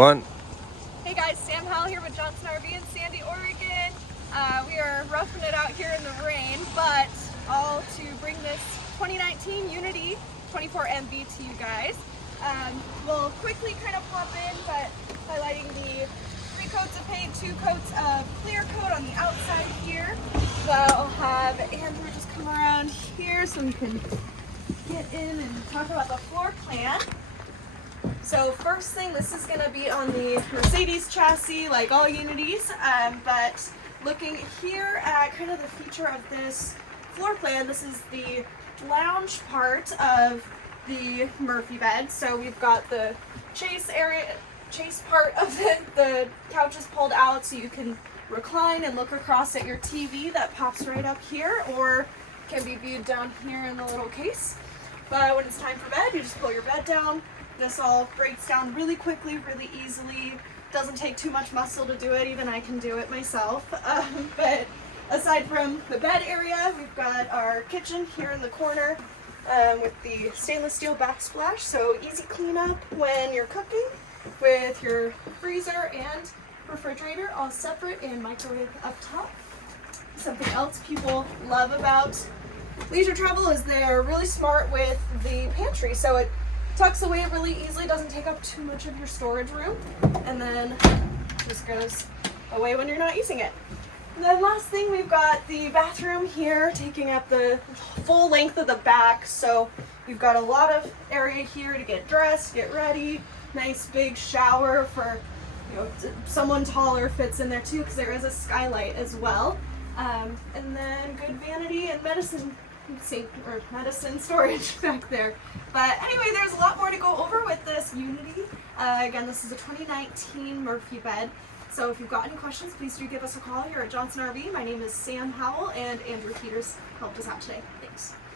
One. Hey guys, Sam Howell here with Johnson RV in Sandy, Oregon. We are roughing it out here in the rain, but all to bring this 2019 Unity 24 MV to you guys. We'll quickly kind of pop in, but highlighting the 3 coats of paint, 2 coats of clear coat on the outside here. So I'll have Andrew just come around here so we can get in and talk about the floor plan. So first thing, this is going to be on the Mercedes chassis, like all Unities, but looking here at kind of the feature of this floor plan, this is the lounge part of the Murphy bed. So we've got the chase part of it. The couch is pulled out so you can recline and look across at your TV that pops right up here, or can be viewed down here in the little case. But when it's time for bed, you just pull your bed down. This all breaks down really quickly, really easily. Doesn't take too much muscle to do it. Even I can do it myself. But aside from the bed area, we've got our kitchen here in the corner with the stainless steel backsplash. So easy cleanup when you're cooking, with your freezer and refrigerator all separate and microwave up top. Something else people love about leisure travel is they're really smart with the pantry. So it tucks away really easily, doesn't take up too much of your storage room, and then just goes away when you're not using it. And then last thing, we've got the bathroom here taking up the full length of the back, so we've got a lot of area here to get dressed, get ready. Nice big shower for, you know, someone taller fits in there too, because there is a skylight as well. And then good vanity and medicine storage back there. But anyway, there's a lot more to go over with this Unity. Again, this is a 2019 Murphy bed. So if you've got any questions, please do give us a call here at Johnson RV. My name is Sam Howell, and Andrew Peters helped us out today. Thanks.